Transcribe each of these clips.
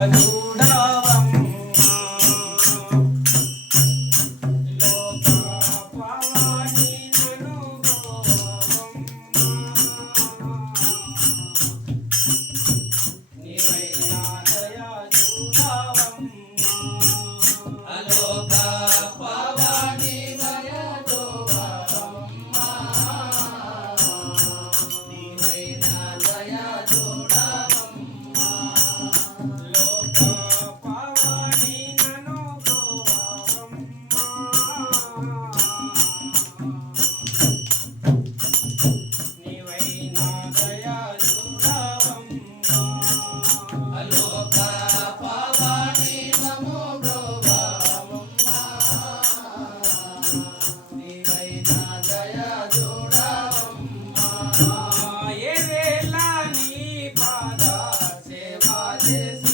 Garuda This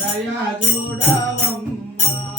దయా చూడవమ్మా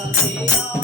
Hare Rama